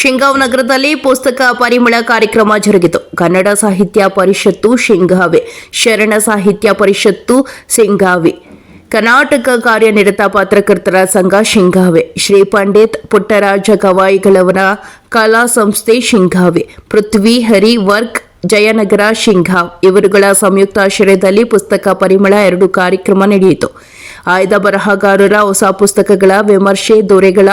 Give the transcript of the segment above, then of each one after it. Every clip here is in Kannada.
ಶಿಗ್ಗಾಂವ್ ನಗರದಲ್ಲಿ ಪುಸ್ತಕ ಪರಿಮಳ ಕಾರ್ಯಕ್ರಮ ಜರುಗಿತು. ಕನ್ನಡ ಸಾಹಿತ್ಯ ಪರಿಷತ್ತು ಶಿಗ್ಗಾಂವಿ, ಶರಣ ಸಾಹಿತ್ಯ ಪರಿಷತ್ತು ಸಿಂಗಾವಿ, ಕರ್ನಾಟಕ ಕಾರ್ಯನಿರತ ಪತ್ರಕರ್ತರ ಸಂಘ ಶಿಗ್ಗಾಂವಿ, ಶ್ರೀ ಪಂಡಿತ್ ಪುಟ್ಟರಾಜ ಗವಾಯಿಗಳವರ ಕಲಾ ಸಂಸ್ಥೆ ಶಿಗ್ಗಾಂವಿ, ಪೃಥ್ವಿ ಹರಿ ವರ್ಕ್ ಜಯನಗರ ಶಿಗ್ಗಾಂವ್ ಇವರುಗಳ ಸಂಯುಕ್ತಾಶ್ರಯದಲ್ಲಿ ಪುಸ್ತಕ ಪರಿಮಳ 2 ಕಾರ್ಯಕ್ರಮ ನಡೆಯಿತು. ಆಯ್ದ ಬರಹಗಾರರ ಹೊಸ ಪುಸ್ತಕಗಳ ವಿಮರ್ಶೆ, ದೊರೆಗಳ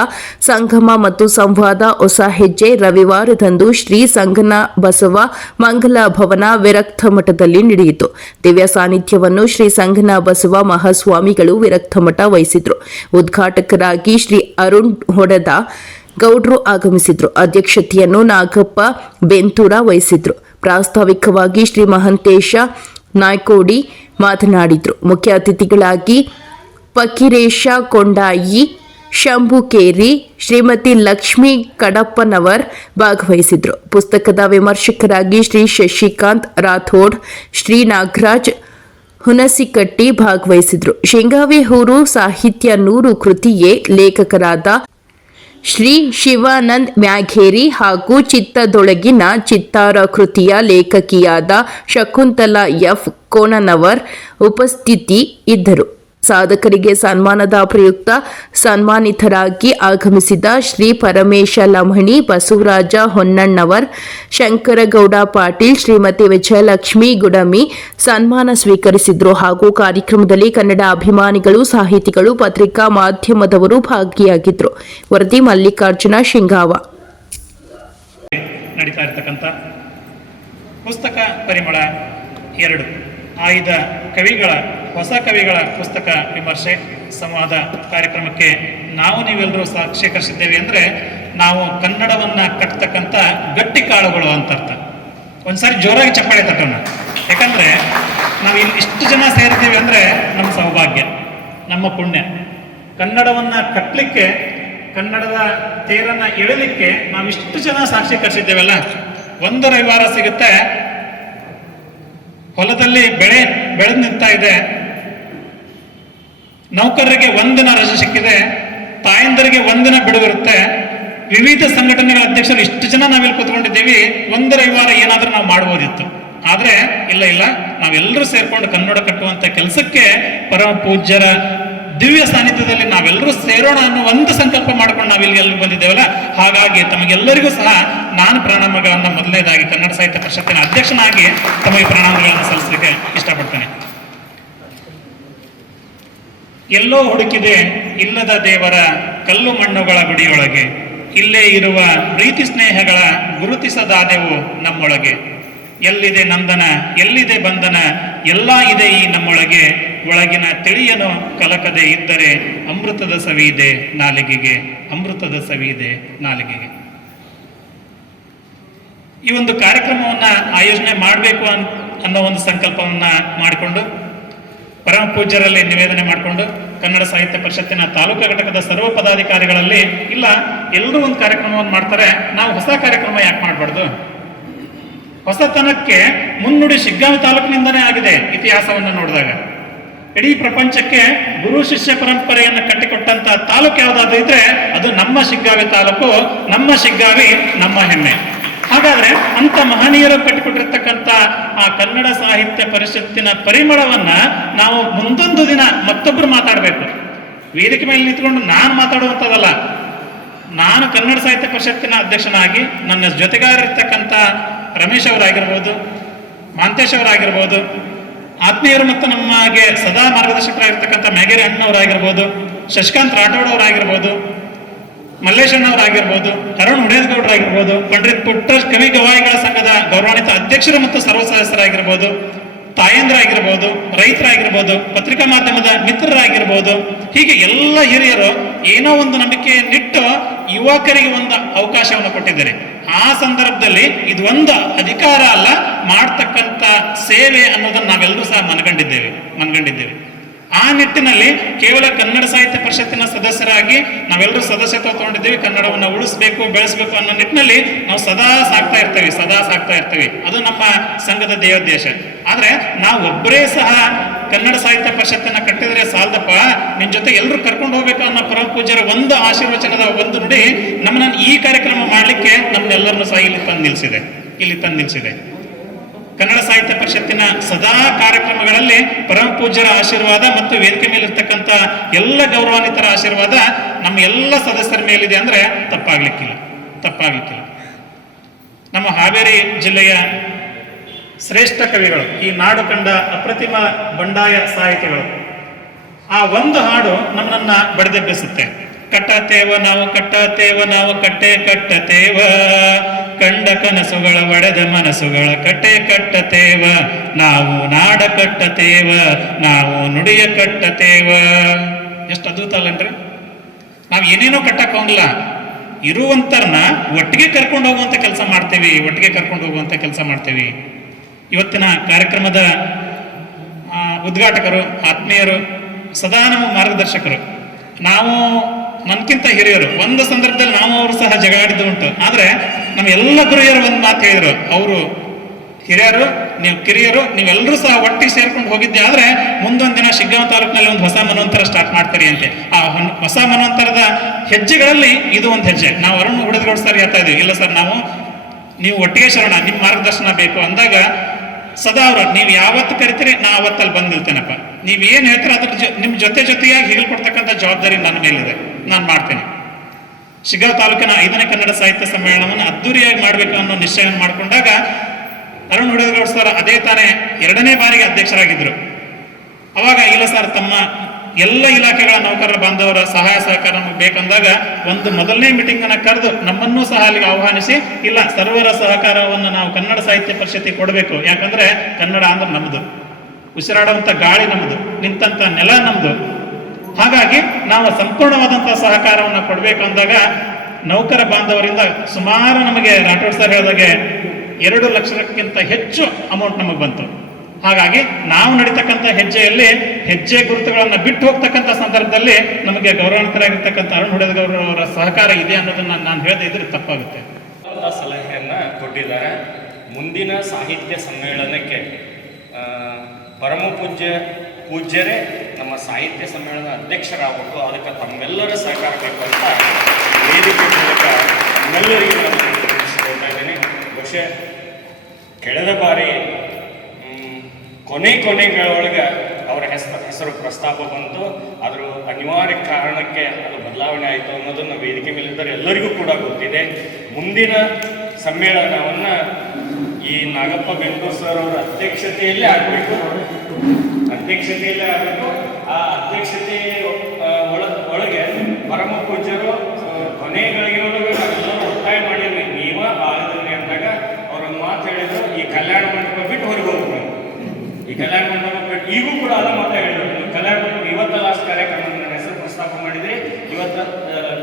ಸಂಗಮ ಮತ್ತು ಸಂವಾದ ಹೊಸ ಹೆಜ್ಜೆ ರವಿವಾರದಂದು ಶ್ರೀ ಸಂಗನ ಬಸವ ಮಂಗಲ ಭವನ ವಿರಕ್ತ ಮಠದಲ್ಲಿ ನಡೆಯಿತು. ದಿವ್ಯ ಸಾನ್ನಿಧ್ಯವನ್ನು ಶ್ರೀ ಸಂಗನ ಬಸವ ಮಹಾಸ್ವಾಮಿಗಳು ವಿರಕ್ತ ಮಠ ವಹಿಸಿದ್ರು. ಉದ್ಘಾಟಕರಾಗಿ ಶ್ರೀ ಅರುಣ್ ಹೊಡದ ಗೌಡ್ರು ಆಗಮಿಸಿದ್ರು. ಅಧ್ಯಕ್ಷತೆಯನ್ನು ನಾಗಪ್ಪ ಬೆಂತೂರ ವಹಿಸಿದ್ರು. ಪ್ರಾಸ್ತಾವಿಕವಾಗಿ ಶ್ರೀ ಮಹಂತೇಶ ನಾಯ್ಕೋಡಿ ಮಾತನಾಡಿದ್ರು. ಮುಖ್ಯ ಅತಿಥಿಗಳಾಗಿ ಫಕೀರೇಶ ಕೊಂಡಾಯಿ, ಶಂಭುಕೇರಿ, ಶ್ರೀಮತಿ ಲಕ್ಷ್ಮೀ ಕಡಪ್ಪನವರ್ ಭಾಗವಹಿಸಿದ್ರು. ಪುಸ್ತಕದ ವಿಮರ್ಶಕರಾಗಿ ಶ್ರೀ ಶಶಿಕಾಂತ್ ರಾಥೋಡ್, ಶ್ರೀ ನಾಗರಾಜ್ ಹುಣಸಿಕಟ್ಟಿ ಭಾಗವಹಿಸಿದ್ರು. ಶಿಗ್ಗಾಂವಿ ಹೂರು ಸಾಹಿತ್ಯ 100 ಕೃತಿಯೇ ಲೇಖಕರಾದ ಶ್ರೀ ಶಿವಾನಂದ್ ಮ್ಯಾಘೇರಿ ಹಾಗೂ ಚಿತ್ತದೊಳಗಿನ ಚಿತ್ತಾರ ಕೃತಿಯ ಲೇಖಕಿಯಾದ ಶಕುಂತಲಾ ಎಫ್ ಕೋಣನವರ್ ಉಪಸ್ಥಿತಿ ಇದ್ದರು. ಸಾಧಕರಿಗೆ ಸನ್ಮಾನದ ಪ್ರಯುಕ್ತ ಸನ್ಮಾನಿತರಾಗಿ ಆಗಮಿಸಿದ ಶ್ರೀ ಪರಮೇಶ ಲಮಣಿ, ಬಸವರಾಜ ಹೊನ್ನಣ್ಣವರ್, ಶಂಕರಗೌಡ ಪಾಟೀಲ್, ಶ್ರೀಮತಿ ವಿಜಯಲಕ್ಷ್ಮಿ ಗುಡಮಿ ಸನ್ಮಾನ ಸ್ವೀಕರಿಸಿದ್ರು. ಹಾಗೂ ಕಾರ್ಯಕ್ರಮದಲ್ಲಿ ಕನ್ನಡ ಅಭಿಮಾನಿಗಳು, ಸಾಹಿತಿಗಳು, ಪತ್ರಿಕಾ ಮಾಧ್ಯಮದವರು ಭಾಗಿಯಾಗಿದ್ದರು. ವರದಿ ಮಲ್ಲಿಕಾರ್ಜುನ ಶಿಗ್ಗಾಂವ. ನಡೀತಾ ಇರತಕ್ಕಂಥ ಪುಸ್ತಕ ಪರಿಮಳ 2 ಆಯ್ದ ಕವಿಗಳ, ಹೊಸ ಕವಿಗಳ ಪುಸ್ತಕ ವಿಮರ್ಶೆ ಸಂವಾದ ಕಾರ್ಯಕ್ರಮಕ್ಕೆ ನೀವೆಲ್ಲರೂ ಸಾಕ್ಷೀಕರಿಸಿದ್ದೇವೆ. ಅಂದರೆ ನಾವು ಕನ್ನಡವನ್ನ ಕಟ್ತಕ್ಕಂಥ ಗಟ್ಟಿ ಕಾಳುಗಳು ಅಂತ ಅರ್ಥ. ಒಂದ್ಸಾರಿ ಜೋರಾಗಿ ಚಪ್ಪಾಳೆ ತಟ್ಟೋಣ. ಯಾಕಂದ್ರೆ ನಾವು ಇಲ್ಲಿ ಇಷ್ಟು ಜನ ಸೇರಿದ್ದೇವೆ ಅಂದ್ರೆ ನಮ್ಮ ಸೌಭಾಗ್ಯ, ನಮ್ಮ ಪುಣ್ಯ. ಕನ್ನಡವನ್ನ ಕಟ್ಟಲಿಕ್ಕೆ, ಕನ್ನಡದ ತೇರನ್ನ ಎಳಲಿಕ್ಕೆ ನಾವಿಷ್ಟು ಜನ ಸಾಕ್ಷೀಕರಿಸಿದ್ದೇವಲ್ಲ. ಒಂದು ರವಿವಾರ ಸಿಗುತ್ತೆ, ಹೊಲದಲ್ಲಿ ಬೆಳೆದು ನಿಂತ ಇದೆ, ನೌಕರರಿಗೆ ಒಂದಿನ ರಜೆ ಸಿಕ್ಕಿದೆ, ತಾಯಂದರಿಗೆ ಒಂದಿನ ಬಿಡುವಿರುತ್ತೆ, ವಿವಿಧ ಸಂಘಟನೆಗಳ ಅಧ್ಯಕ್ಷರು ಇಷ್ಟು ಜನ ನಾವಿಲ್ಲಿ ಕೂತ್ಕೊಂಡಿದ್ದೀವಿ. ಒಂದು ರವಿವಾರ ಏನಾದ್ರೂ ನಾವು ಮಾಡ್ಬೋದಿತ್ತು. ಆದ್ರೆ ಇಲ್ಲ, ನಾವೆಲ್ಲರೂ ಸೇರ್ಕೊಂಡು ಕನ್ನಡ ಕಟ್ಟುವಂತ ಕೆಲಸಕ್ಕೆ ಪರಮ ಪೂಜ್ಯರ ದಿವ್ಯ ಸಾನ್ನಿಧ್ಯದಲ್ಲಿ ನಾವೆಲ್ಲರೂ ಸೇರೋಣ ಅನ್ನೋ ಒಂದು ಸಂಕಲ್ಪ ಮಾಡ್ಕೊಂಡು ನಾವಿಲ್ಲಿ ಎಲ್ಲರೂ ಬಂದಿದ್ದೇವಲ್ಲ. ಹಾಗಾಗಿ ತಮಗೆಲ್ಲರಿಗೂ ಸಹ ನಾನು ಪ್ರಣಾಮಗಳನ್ನು ಮೊದಲನೇದಾಗಿ ಕನ್ನಡ ಸಾಹಿತ್ಯ ಪರಿಷತ್ತಿನ ಅಧ್ಯಕ್ಷನಾಗಿ ತಮಗೆ ಪ್ರಣಾಮಗಳನ್ನು ಸಲ್ಲಿಸಲಿಕ್ಕೆ ಇಷ್ಟಪಡ್ತೇನೆ. ಎಲ್ಲೋ ಹುಡುಕಿದೆ ಇಲ್ಲದ ದೇವರ ಕಲ್ಲು ಮಣ್ಣುಗಳ ಗುಡಿಯೊಳಗೆ, ಇಲ್ಲೇ ಇರುವ ಪ್ರೀತಿ ಸ್ನೇಹಗಳ ಗುರುತಿಸದಾದೆವು ನಮ್ಮೊಳಗೆ. ಎಲ್ಲಿದೆ ನಂದನ, ಎಲ್ಲಿದೆ ಬಂಧನ, ಎಲ್ಲ ಇದೆ ಈ ನಮ್ಮೊಳಗೆ. ಒಳಗಿನ ತಿಳಿಯನು ಕಲಕದೆ ಇದ್ದರೆ ಅಮೃತದ ಸವಿ ಇದೆ ನಾಲಿಗೆಗೆ, ಅಮೃತದ ಸವಿ ಇದೆ ನಾಲಿಗೆಗೆ. ಈ ಒಂದು ಕಾರ್ಯಕ್ರಮವನ್ನ ಆಯೋಜನೆ ಮಾಡಬೇಕು ಅನ್ನೋ ಒಂದು ಸಂಕಲ್ಪವನ್ನ ಮಾಡಿಕೊಂಡು, ಪರಮ ಪೂಜ್ಯರಲ್ಲಿ ನಿವೇದನೆ ಮಾಡಿಕೊಂಡು, ಕನ್ನಡ ಸಾಹಿತ್ಯ ಪರಿಷತ್ತಿನ ತಾಲೂಕು ಘಟಕದ ಸರ್ವ ಪದಾಧಿಕಾರಿಗಳಲ್ಲಿ ಇಲ್ಲ ಎಲ್ಲರೂ ಒಂದು ಕಾರ್ಯಕ್ರಮವನ್ನು ಮಾಡ್ತಾರೆ, ನಾವು ಹೊಸ ಕಾರ್ಯಕ್ರಮ ಯಾಕೆ ಮಾಡಬಾರ್ದು? ಹೊಸತನಕ್ಕೆ ಮುನ್ನುಡಿ ಶಿಗ್ಗಾಂವಿ ತಾಲೂಕಿನಿಂದನೇ ಆಗಿದೆ. ಇತಿಹಾಸವನ್ನು ನೋಡಿದಾಗ ಇಡೀ ಪ್ರಪಂಚಕ್ಕೆ ಗುರು ಶಿಷ್ಯ ಪರಂಪರೆಯನ್ನು ಕಟ್ಟಿಕೊಟ್ಟಂತ ತಾಲೂಕು ಯಾವುದಾದ್ರೂ ಇದ್ರೆ ಅದು ನಮ್ಮ ಶಿಗ್ಗಾಂವಿ ತಾಲೂಕು. ನಮ್ಮ ಶಿಗ್ಗಾಂವಿ ನಮ್ಮ ಹೆಮ್ಮೆ. ಹಾಗಾದ್ರೆ ಅಂತ ಮಹನೀಯರು ಕಟ್ಟಿಕೊಟ್ಟಿರ್ತಕ್ಕಂಥ ಆ ಕನ್ನಡ ಸಾಹಿತ್ಯ ಪರಿಷತ್ತಿನ ಪರಿಮಳವನ್ನ ನಾವು ಮುಂದೊಂದು ದಿನ ಮತ್ತೊಬ್ರು ಮಾತಾಡಬೇಕು. ವೇದಿಕೆ ಮೇಲೆ ನಿಂತ್ಕೊಂಡು ನಾನು ಮಾತಾಡುವಂಥದ್ದಲ್ಲ. ನಾನು ಕನ್ನಡ ಸಾಹಿತ್ಯ ಪರಿಷತ್ತಿನ ಅಧ್ಯಕ್ಷನಾಗಿ ನನ್ನ ಜೊತೆಗಾರಿರ್ತಕ್ಕಂಥ ರಮೇಶ್ ಅವರಾಗಿರ್ಬೋದು, ಮಾಂತೇಶ್ ಅವರಾಗಿರ್ಬೋದು, ಆತ್ಮೀಯರು ಮತ್ತು ನಮಗೆ ಸದಾ ಮಾರ್ಗದರ್ಶಕರಾಗಿರ್ತಕ್ಕಂಥ ಮ್ಯಾಗೇರಿ ಅಣ್ಣವರಾಗಿರ್ಬೋದು, ಶಶಿಕಾಂತ್ ರಾಠೋಡ್ ಅವರಾಗಿರ್ಬೋದು, ಮಲ್ಲೇಶಣ್ಣವರಾಗಿರ್ಬೋದು, ಅರುಣ್ ಹುಡೇದ್ಗೌಡರಾಗಿರ್ಬೋದು, ಪಂಡಿತ್ ಪುಟ್ಟ ಕವಿ ಗವಾಯಿಗಳ ಸಂಘದ ಗೌರವಾನ್ವಿತ ಅಧ್ಯಕ್ಷರು ಮತ್ತು ಸರ್ವ ಸದಸ್ಯರಾಗಿರ್ಬೋದು, ತಾಯಂದ್ರಾಗಿರ್ಬೋದು, ರೈತರಾಗಿರ್ಬೋದು, ಪತ್ರಿಕಾ ಮಾಧ್ಯಮದ ಮಿತ್ರರಾಗಿರ್ಬೋದು, ಹೀಗೆ ಎಲ್ಲ ಹಿರಿಯರು ಏನೋ ಒಂದು ನಂಬಿಕೆಯನ್ನಿಟ್ಟು ಯುವಕರಿಗೆ ಒಂದು ಅವಕಾಶವನ್ನು ಕೊಟ್ಟಿದ್ದಾರೆ. ಆ ಸಂದರ್ಭದಲ್ಲಿ ಇದು ಒಂದು ಅಧಿಕಾರ ಅಲ್ಲ, ಮಾಡ್ತಕ್ಕಂಥ ಸೇವೆ ಅನ್ನೋದನ್ನು ನಾವೆಲ್ಲರೂ ಸಹ ಮನಗಂಡಿದ್ದೇವೆ. ಆ ನಿಟ್ಟಿನಲ್ಲಿ ಕೇವಲ ಕನ್ನಡ ಸಾಹಿತ್ಯ ಪರಿಷತ್ತಿನ ಸದಸ್ಯರಾಗಿ ನಾವೆಲ್ಲರೂ ಸದಸ್ಯತ್ವ ತಗೊಂಡಿದ್ದೀವಿ. ಕನ್ನಡವನ್ನು ಉಳಿಸ್ಬೇಕು, ಬೆಳೆಸಬೇಕು ಅನ್ನೋ ನಿಟ್ಟಿನಲ್ಲಿ ನಾವು ಸದಾ ಸಾಕ್ತಾ ಇರ್ತೇವೆ. ಅದು ನಮ್ಮ ಸಂಘದ ದೇವೋದ್ದೇಶ. ಆದ್ರೆ ನಾವು ಒಬ್ಬರೇ ಸಹ ಕನ್ನಡ ಸಾಹಿತ್ಯ ಪರಿಷತ್ತನ್ನ ಕಟ್ಟಿದ್ರೆ ಸಾಲದಪ್ಪ, ನಿನ್ ಜೊತೆ ಎಲ್ಲರೂ ಕರ್ಕೊಂಡು ಹೋಗ್ಬೇಕು ಅನ್ನೋ ಪರಮ ಪೂಜ್ಯರ ಒಂದು ಆಶೀರ್ವಚನದ ಒಂದು ನುಡಿ ನಮ್ಮನ್ನ ಈ ಕಾರ್ಯಕ್ರಮ ಮಾಡ್ಲಿಕ್ಕೆ ನಮ್ಮನ್ನೆಲ್ಲರನ್ನು ಸಹ ಇಲ್ಲಿ ತಂದು ನಿಲ್ಲಿಸಿದೆ. ಕನ್ನಡ ಸಾಹಿತ್ಯ ಪರಿಷತ್ತಿನ ಸದಾ ಕಾರ್ಯಕ್ರಮಗಳಲ್ಲಿ ಪರಮ ಪೂಜ್ಯರ ಆಶೀರ್ವಾದ ಮತ್ತು ವೇದಿಕೆ ಮೇಲಿರ್ತಕ್ಕಂಥ ಎಲ್ಲ ಗೌರವಾನ್ವಿತರ ಆಶೀರ್ವಾದ ನಮ್ಮ ಎಲ್ಲ ಸದಸ್ಯರ ಮೇಲಿದೆ ಅಂದ್ರೆ ತಪ್ಪಾಗ್ಲಿಕ್ಕಿಲ್ಲ. ನಮ್ಮ ಹಾವೇರಿ ಜಿಲ್ಲೆಯ ಶ್ರೇಷ್ಠ ಕವಿಗಳು, ಈ ನಾಡು ಕಂಡ ಅಪ್ರತಿಮ ಬಂಡಾಯ ಸಾಹಿತಿಗಳು, ಆ ಒಂದು ಹಾಡು ನಮ್ಮನ್ನ ಬಡಿದೆಬ್ಬಿಸುತ್ತೆ. ಕಟ್ಟತೇವ ನಾವು ಕಟ್ಟೆ ಕಟ್ಟತೇವ, ಕಂಡ ಕನಸುಗಳ ಒಡೆದ ಮನಸ್ಸುಗಳ ಕಟ್ಟತೇವ, ನಾವು ನಾಡ ಕಟ್ಟತೇವ, ನಾವು ನುಡಿಯ ಕಟ್ಟತೇವ. ಎಷ್ಟು ಅದ್ಭುತ ಅಲ್ಲನ್ರಿ? ನಾವು ಏನೇನೋ ಕಟ್ಟಕ್ ಹೋಗಲ್ಲ, ಇರುವಂತರ್ನ ಒಟ್ಟಿಗೆ ಕರ್ಕೊಂಡು ಹೋಗುವಂತ ಕೆಲಸ ಮಾಡ್ತೇವೆ. ಇವತ್ತಿನ ಕಾರ್ಯಕ್ರಮದ ಉದ್ಘಾಟಕರು, ಆತ್ಮೀಯರು, ಸದಾ ನಮ್ಮ ಮಾರ್ಗದರ್ಶಕರು, ನಾವು ನನ್ಕಿಂತ ಹಿರಿಯರು, ಒಂದು ಸಂದರ್ಭದಲ್ಲಿ ನಾವು ಅವರು ಸಹ ಜಗಾಡಿದ್ದು ಉಂಟು. ಆದ್ರೆ ನಮ್ಮ ಎಲ್ಲ ಗುರಿಯರು ಒಂದು ಮಾತು ಹೇಳಿದ್ರು, ಅವರು ಹಿರಿಯರು, ನೀವು ಕಿರಿಯರು, ನೀವೆಲ್ಲರೂ ಸಹ ಒಟ್ಟಿಗೆ ಸೇರ್ಕೊಂಡು ಹೋಗಿದ್ದೆ ಆದ್ರೆ ಮುಂದೊಂದು ದಿನ ಶಿಗ್ಗಾಂವ್ ತಾಲೂಕಿನಲ್ಲಿ ಒಂದು ಹೊಸ ಮನ್ವಂತರ ಸ್ಟಾರ್ಟ್ ಮಾಡ್ತೀರಿ ಅಂತೆ. ಆ ಹೊಸ ಮನ್ವಂತರದ ಹೆಜ್ಜೆಗಳಲ್ಲಿ ಇದು ಒಂದು ಹೆಜ್ಜೆ. ನಾವು ಅರುಣ್ ಹುಡುಗರು ಸರ್ ಹೇಳ್ತಾ ಇದೀವಿ, ಇಲ್ಲ ಸರ್ ನೀವು ಒಟ್ಟಿಗೆ ಶರಣ, ನಿಮ್ಮ ಮಾರ್ಗದರ್ಶನ ಬೇಕು ಅಂದಾಗ ಸದಾ ಅವರು, ನೀವು ಯಾವತ್ತು ಕರಿತೀರಿ ನಾ ಅವತ್ತಲ್ಲಿ ಬಂದು ನಿಲ್ತೇನಪ್ಪ, ನೀವೇನು ಹೇಳ್ತೀರ ಅದ್ರ ನಿಮ್ಮ ಜೊತೆಯಾಗಿ ಹೇಳ್ಕೊಡ್ತಕ್ಕಂಥ ಜವಾಬ್ದಾರಿ ನನ್ನ ಮೇಲಿದೆ, ನಾನು ಮಾಡ್ತೇನೆ. ಶಿಗ್ಗಾಂವ್ ತಾಲೂಕಿನ 5ನೇ ಕನ್ನಡ ಸಾಹಿತ್ಯ ಸಮ್ಮೇಳನವನ್ನು ಅದ್ದೂರಿಯಾಗಿ ಮಾಡಬೇಕು ಅನ್ನೋ ನಿಶ್ಚಯವನ್ನು ಮಾಡಿಕೊಂಡಾಗ ಅರುಣ್ ಹುಡುಗರು ಸರ್ ಅದೇ ತಾನೇ 2ನೇ ಬಾರಿಗೆ ಅಧ್ಯಕ್ಷರಾಗಿದ್ರು. ಅವಾಗ ಇಲ್ಲ ಸರ್, ತಮ್ಮ ಎಲ್ಲ ಇಲಾಖೆಗಳ ನೌಕರರ ಬಾಂಧವರ ಸಹಾಯ ಸಹಕಾರ ನಮಗೆ ಬೇಕಂದಾಗ ಒಂದು ಮೊದಲನೇ ಮೀಟಿಂಗ್ ಅನ್ನ ಕರೆದು ನಮ್ಮನ್ನೂ ಸಹ ಅಲ್ಲಿಗೆ ಆಹ್ವಾನಿಸಿ, ಇಲ್ಲ ಸರ್ವರ ಸಹಕಾರವನ್ನು ನಾವು ಕನ್ನಡ ಸಾಹಿತ್ಯ ಪರಿಷತ್ತಿಗೆ ಕೊಡಬೇಕು, ಯಾಕಂದ್ರೆ ಕನ್ನಡ ಅಂದ್ರೆ ನಮ್ದು, ಉಸಿರಾಡುವಂತ ಗಾಳಿ ನಮ್ದು, ನಿಂತಂತ ನೆಲ ನಮ್ದು, ಹಾಗಾಗಿ ನಾವು ಸಂಪೂರ್ಣವಾದಂತಹ ಸಹಕಾರವನ್ನು ಕೊಡಬೇಕು ಅಂದಾಗ ನೌಕರ ಬಾಂಧವರಿಂದ ಸುಮಾರು ನಮಗೆ ರಾಠೋಡ್ ಸರ್ ಹೇಳಿದಾಗೆ 2 ಲಕ್ಷಕ್ಕಿಂತ ಹೆಚ್ಚು ಅಮೌಂಟ್ ನಮಗೆ ಬಂತು. ಹಾಗಾಗಿ ನಾವು ನಡೀತಕ್ಕಂಥ ಹೆಜ್ಜೆಯಲ್ಲಿ ಹೆಜ್ಜೆ ಗುರುತುಗಳನ್ನು ಬಿಟ್ಟು ಹೋಗ್ತಕ್ಕಂಥ ಸಂದರ್ಭದಲ್ಲಿ ನಮಗೆ ಗೌರವಾನ್ವಿತರಾಗಿರ್ತಕ್ಕಂಥ ಅರುಣ್ ಹುಡೇದಗೌಡರು ಅವರ ಸಹಕಾರ ಇದೆ ಅನ್ನೋದನ್ನ ನಾನು ಹೇಳದೇ ಇದ್ರೆ ತಪ್ಪಾಗುತ್ತೆ. ಸಲಹೆಯನ್ನ ಕೊಟ್ಟಿದ್ದಾರೆ. ಮುಂದಿನ ಸಾಹಿತ್ಯ ಸಮ್ಮೇಳನಕ್ಕೆ ಪರಮ ಪೂಜ್ಯರೇ ನಮ್ಮ ಸಾಹಿತ್ಯ ಸಮ್ಮೇಳನ ಅಧ್ಯಕ್ಷರಾಗಬೇಕು, ಅದಕ್ಕೆ ತಮ್ಮೆಲ್ಲರ ಸಹಕಾರ ಬೇಕು ಅಂತ ವೇದಿಕೆ ಮೂಲಕ ನಮ್ಮೆಲ್ಲರಿಗೂ ನಾನು ತಿಳಿಸ್ಕೊಳ್ತಾ ಇದ್ದೀನಿ. ಬಹುಶಃ ಕಳೆದ ಬಾರಿ ಕೊನೆಗಳೊಳಗೆ ಅವರ ಹೆಸರು ಪ್ರಸ್ತಾಪ ಬಂತು. ಅದರ ಅನಿವಾರ್ಯ ಕಾರಣಕ್ಕೆ ಅದು ಬದಲಾವಣೆ ಆಯಿತು ಅನ್ನೋದನ್ನು ವೇದಿಕೆ ಮೇಲಿದ್ದರೆ ಎಲ್ಲರಿಗೂ ಕೂಡ ಗೊತ್ತಿದೆ. ಮುಂದಿನ ಸಮ್ಮೇಳನವನ್ನು ಈ ನಾಗಪ್ಪ ಬೆಂಗಳೂರು ಸರ್ ಅವರ ಅಧ್ಯಕ್ಷತೆಯಲ್ಲೇ ಆಗಬೇಕು. ಆ ಅಧ್ಯಕ್ಷತೆ ಒಳಗೆ ಪರಮ ಪೂಜ್ಯರು ಕೊನೆಗಳಿಗೊಳಗೆ ನಾವೆಲ್ಲರೂ ಒತ್ತಾಯ ಮಾಡಿ ನೀವ ಆಗದ್ರಿ ಅಂದಾಗ ಅವ್ರೊಂದು ಮಾತು ಹೇಳಿದ್ರು, ಈ ಕಲ್ಯಾಣ ಮಂಟಪ ಬಿಟ್ಟು ಹೊರಗೆ ಹೋಗ್ಬೇಕು. ಈ ಕಲ್ಯಾಣ ಮಂಟಪ ಬಿಟ್ಟು ಈಗೂ ಕೂಡ ಅದ ಮಾತಾ ಹೇಳಿದ್ರು, ಕಲ್ಯಾಣ ಮಂಟಪ ಇವತ್ತ ಲಾಸ್ಟ್ ಕಾರ್ಯಕ್ರಮ ಹೆಸರು ಪ್ರಸ್ತಾಪ ಮಾಡಿದ್ರಿ, ಇವತ್ತ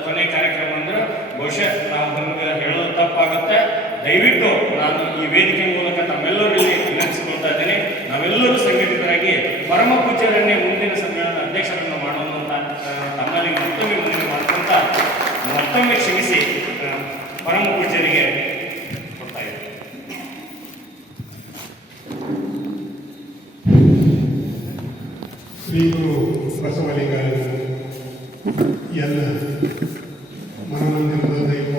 ಕೊನೆ ಕಾರ್ಯಕ್ರಮ ಅಂದ್ರೆ ಬಹುಶಃ ನಾವು ನಮ್ಗೆ ಹೇಳೋದು ತಪ್ಪಾಗುತ್ತೆ. ದಯವಿಟ್ಟು ನಾನು ಈ ವೇದಿಕೆ ಮೂಲಕ ತಮ್ಮೆಲ್ಲರಲ್ಲಿ ವಿನಂತಿಸಿಕೊಳ್ತಾ ಇದ್ದೇನೆ, ನಾವೆಲ್ಲರೂ ಸಂಘಟಿತರಾಗಿ ಪರಮ ಪೂಜ್ಯರನ್ನೇ ಮುಂದಿನ ಸಮ್ಮೇಳನ ಅಧ್ಯಕ್ಷರನ್ನು ಮಾಡೋಣ ಅಂತ ತಮ್ಮಲ್ಲಿ ಮತ್ತೊಮ್ಮೆ ಮುಂದೆ ಮಾಡ್ಕೊಂತ ಮತ್ತೊಮ್ಮೆ ಕ್ಷಮಿಸಿ ಪರಮ ಪೂಜ್ಯರಿಗೆ ಕೊಡ್ತಾ ಇದ್ದೇನೆ. ಶ್ರೀ ಗುರು ಬಸವಲಿಂಗಾಯ ಎಲ್ಲ ಮನೋರಂಜನದ ದೈವ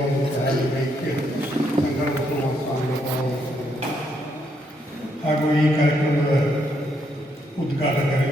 ಹಾಗೂ ಈ ಕಾರ್ಯಕ್ರಮದ ಉದ್ಘಾಟಕರು